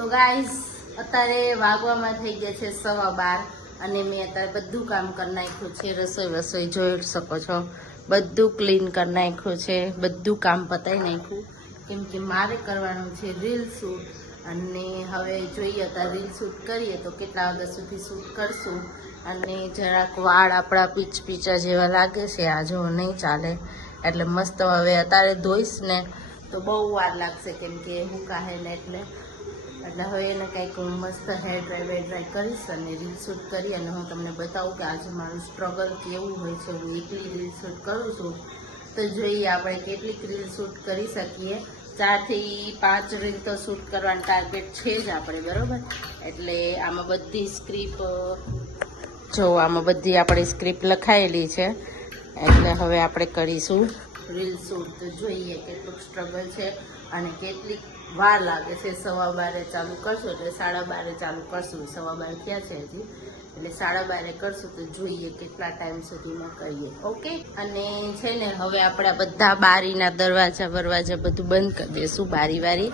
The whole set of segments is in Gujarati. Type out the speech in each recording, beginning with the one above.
તો ગાઈસ અત્યારે વાગવામાં થઈ ગયા છે 12:15 અને મેં અત્યારે બધું કામ કરી નાખ્યું છે. રસોઈ જોઈ શકો છો, બધું ક્લીન કરી નાખ્યું છે, બધું કામ પતાવી નાખ્યું કેમ કે મારે કરવાનું છે રીલ શૂટ. અને હવે જોઈએ અત્યારે રીલ શૂટ કરીએ તો કેટલા વાગ્યા સુધી શૂટ કરશું. અને જરાક વાળ આપણા પીચા જેવા લાગે છે, આ જો નહીં ચાલે એટલે મસ્ત હવે અત્યારે ધોઈશ ને તો બહુ વાર લાગશે કેમ કે હું કાહે ને એટલે હવે એને કંઈક હું મસ્ત હેર ડ્રાય કરીશ અને રીલ શૂટ કરી અને હું તમને બતાવું કે આજે મારું સ્ટ્રગલ કેવું હોય છે. હું એકલી રીલ શૂટ કરું છું તો જોઈએ આપણે કેટલીક રીલ શૂટ કરી શકીએ. 4 થી 5 રીલ તો શૂટ કરવાનું ટાર્ગેટ છે જ આપણે, બરાબર. એટલે આમાં બધી સ્ક્રિપ્ટ જો આમાં બધી આપણી સ્ક્રિપ્ટ લખાયેલી છે એટલે હવે આપણે કરીશું રીલ શૂટ. તો જોઈએ કેટલું સ્ટ્રગલ છે અને કેટલીક વાર લાગે છે. 12:15 ચાલુ કરશું એટલે 12:30 ચાલુ કરશું. 12:15 થયા છે હજી, એટલે 12:30 કરશું તો જોઈએ કેટલા ટાઈમ સુધીમાં કરીએ. ઓકે. અને છે ને હવે આપણે બધા બારીના દરવાજા બધું બંધ કરી દઈશું, બારી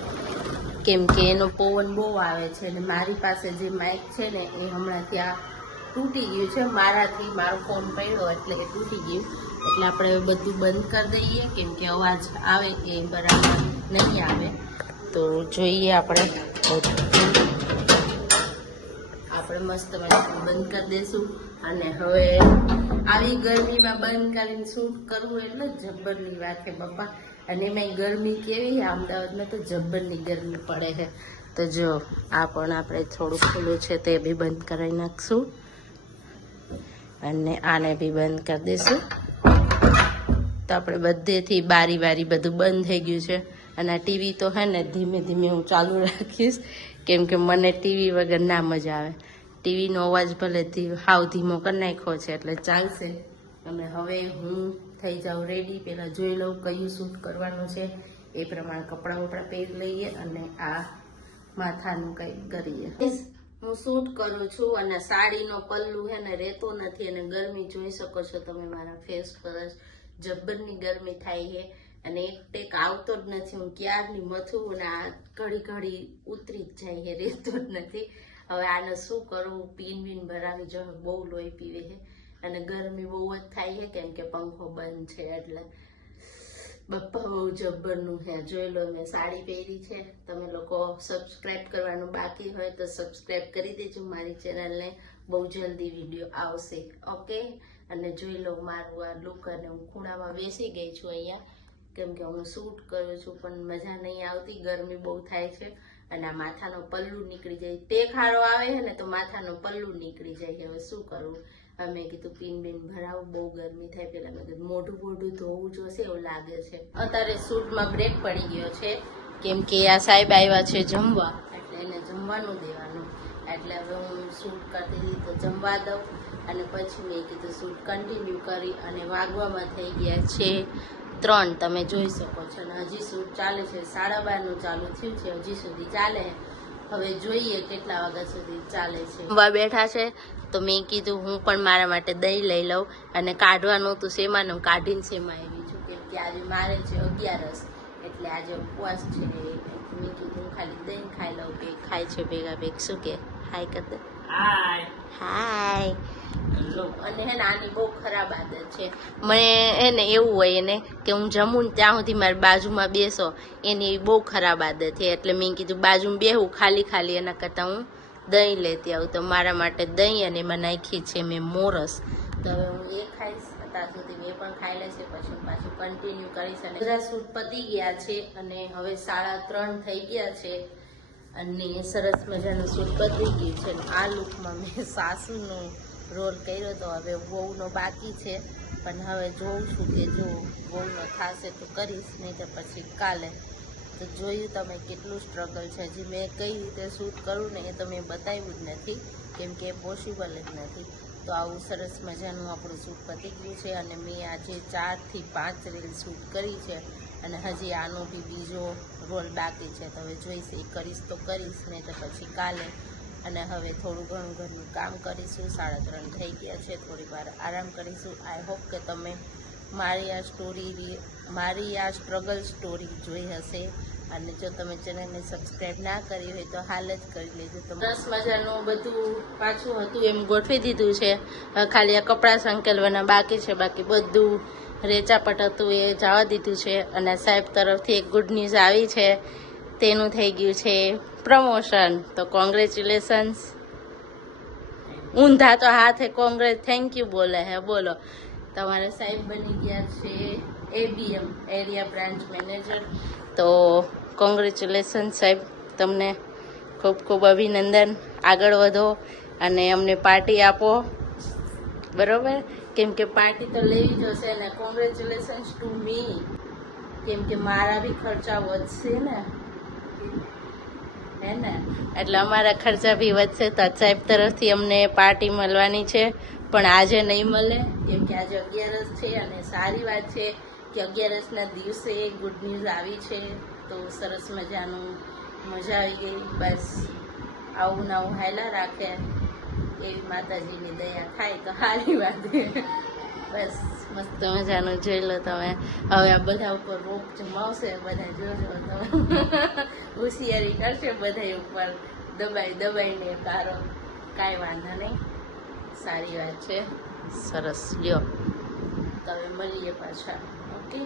કેમ કે એનો પવન બહુ આવે છે. અને મારી પાસે જે માઇક છે ને એ હમણાં ત્યાં તૂટી ગયું છે મારાથી, મારો ફોન પડ્યો એટલે એ તૂટી ગયું. એટલે આપણે બધું બંધ કરી દઈએ કેમ કે અવાજ આવે કે બરાબર નહીં આવે. તો જોઈએ આપણે મસ્ત બંધ કરી દઈશું. અને હવે આવી ગરમીમાં બંધ કરીને શૂટ કરવું એટલે જબ્બરની વાત છે બાપા. અને એમાં ગરમી કેવી, અમદાવાદમાં તો જબ્બરની ગરમી પડે છે. તો જો આ પણ આપણે થોડું ખુલ્લું છે તે બી બંધ કરાવી નાખશું અને આને બી બંધ કરી દઈશું. તો આપણે બધેથી બારી બધું બંધ થઈ ગયું છે. અને આ ટીવી તો હે ને ધીમે ધીમે હું ચાલુ રાખીશ કેમ કે મને ટીવી વગર ના મજા આવે. ટીવીનો અવાજ ભલે હાવ ધીમો કરી નાખ્યો છે એટલે ચાલશે. અને હવે હું થઈ જાઉં રેડી. પહેલાં જોઈ લઉં કયું શૂટ કરવાનું છે, એ પ્રમાણે કપડાં પહેરી લઈએ અને આ માથાનું કંઈક કરીએ. હું શૂટ કરું છું અને સાડીનો પલ્લુ હે ને રહેતો નથી અને ગરમી જોઈ શકો છો તમે મારા ફેસ પર જ જબ્બરની ગરમી થાય છે. અને એક ટેક આવતો જ નથી. હું ક્યારની મથું અને આ ઘડી ઉતરી જ જાય છે, રહેતો જ નથી. હવે આને શું કરવું, પીન ભરાવી જો બહુ લોહી પીવે છે અને ગરમી બહુ જ થાય છે કેમ કે પંખો બંધ છે. એટલે બપ્પા બહુ જબ્બરનું છે. જોઈ લો મેં સાડી પહેરી છે. તમે લોકો સબસ્ક્રાઈબ કરવાનું બાકી હોય તો સબસ્ક્રાઈબ કરી દેજો મારી ચેનલને, બહુ જલ્દી વિડીયો આવશે. ઓકે. અને જોઈ લો મારું આ લુક. અને હું ખૂણામાં બેસી ગઈ છું અહીંયા કેમ કે હું શૂટ કરું છું પણ મજા નહીં આવતી, ગરમી બહુ થાય છે. અને આ માથાનો પલ્લુ નીકળી જાય, તે ખારો આવે છે ને તો માથાનો પલ્લુ નીકળી જાય. હવે શું કરવું? મેં કીધું પીન ભરાવું, બહુ ગરમી થાય. પેલા મેં કીધું મોઢું ધોવું જોશે એવું લાગે છે. અત્યારે શૂટમાં બ્રેક પડી ગયો છે કેમ કે આ સાહેબ આવ્યા છે જમવા એટલે એને જમવાનું દેવાનું. એટલે હવે હું શૂટ કરતી હતી તો જમવા દઉં અને પછી મેં કીધું શૂટ કન્ટિન્યુ કરી. અને વાગવામાં થઈ ગયા છે 3, તમે જોઈ શકો છો. અને હજી શૂટ ચાલે છે. 12:30 ચાલુ થયું છે, હજી સુધી ચાલે. હવે જોઈએ કેટલા વાગ્યા સુધી ચાલે છે. જમવા બેઠા છે તો મેં કીધું હું પણ મારા માટે દહીં લઈ લઉં. અને કાઢવાનું હતું શેમાનું, કાઢીને શેમાં આવી છું કેમ કે આજે મારે છે 11 એટલે આજે ઉપવાસ છે. મેં કીધું ખાલી દહીં ખાઈ લઉં કે ખાય છે ભેગા. શું કે હાય કર દે. હાય. અને હે ને આની બહુ ખરાબ આદત છે. મને હે ને એવું હોય એને કે હું જમું ને ત્યાં સુધી મારી બાજુમાં બેસો, એની બહુ ખરાબ આદત છે. એટલે મેં કીધું બાજુમાં બેહું ખાલી એના કરતાં હું દહીં લેતી આવું. તો મારા માટે દહીં અને એમાં નાખી છે મેં મોરસ. તો હવે હું એ ખાઈશ. અત્યાર સુધી મેં પણ ખાઈ લેશે પછી પાછું કન્ટિન્યુ કરીશ. અને બધા શૂટ પતી ગયા છે અને હવે 3:30 થઈ ગયા છે અને સરસ મજાનું શૂટ પતી ગયું છે. આ લુકમાં મેં સાસુનો રોલ કર્યો તો, હવે વહુનો બાકી છે પણ હવે જોઉં છું કે જો વહુનો થશે તો કરીશ, નહીં તો પછી કાલે. તો જોયું તમે કેટલું સ્ટ્રગલ છે. હજી મેં કઈ રીતે શૂટ કરું ને એ તો મેં બતાવ્યું જ નથી કેમ કે પોસિબલ જ નથી. તો આવું સરસ મજાનું આપણું શૂટ પતી ગયું છે અને મેં આજે 4 થી 5 રીલ શૂટ કરી છે અને હજી આનો બી બીજો રોલ બાકી છે. તો હવે જોઈશ, એ કરીશ તો કરીશ, નહીં તો પછી કાલે. અને હવે થોડું ઘણું ઘરનું કામ કરીશું. 3:30 થઈ ગયા છે, થોડી વાર આરામ કરીશું. આઈ હોપ કે તમે મારી આ સ્ટ્રગલ સ્ટોરી જોઈ હશે અને જો તમે ચેનલને સબસ્ક્રાઈબ ના કરી હોય તો હાલ જ કરી લેજો. તો સરસ મજાનું બધું પાછું હતું એમ ગોઠવી દીધું છે. ખાલી આ કપડાં સંકેલવાના બાકી છે, બાકી બધું રેચાપટ હતું એ જવા દીધું છે. અને સાહેબ તરફથી એક ગુડ ન્યૂઝ આવી છે, તેનું થઈ ગયું છે પ્રમોશન. તો કોંગ્રેચ્યુલેશન્સ. ઊંધા તો હાથે કોંગ્રેસ થેન્ક યુ બોલે હે. બોલો, તમારે સાહેબ બની ગયા છે ABM, એરિયા બ્રાન્ચ મેનેજર. તો કોંગ્રેચ્યુલેશન સાહેબ, તમને ખૂબ ખૂબ અભિનંદન. આગળ વધો અને અમને પાર્ટી આપો, બરોબર? કેમ કે પાર્ટી તો લેવી જ હશે ને. કોંગ્રેચ્યુલેશન્સ ટુ મી, કેમ કે મારા બી ખર્ચા વધશે ને, હે ને? એટલે અમારા ખર્ચા બી વધશે. તો સાહેબ તરફથી અમને પાર્ટી મળવાની છે, પણ આજે નહીં મળે કેમ કે આજે 11સ છે. અને સારી વાત છે કે 11સના દિવસે ગુડ ન્યૂઝ આવી છે. તો સરસ મજાનું, મજા આવી ગઈ. બસ આવું નવું હાયલા રાખે એવી માતાજીની દયા થાય તો સારી વાત. બસ મસ્ત મજાનું જોઈ લો તમે. હવે આ બધા ઉપર રોપ જમાવશે, બધા જોજો તમે. હોશિયારી કરશે બધા ઉપર, દબાઈને કારો. કાંઈ વાંધો નહીં, સારી વાત છે. સરસ, લ્યો તો હવે મળીએ પાછા. ઓકે.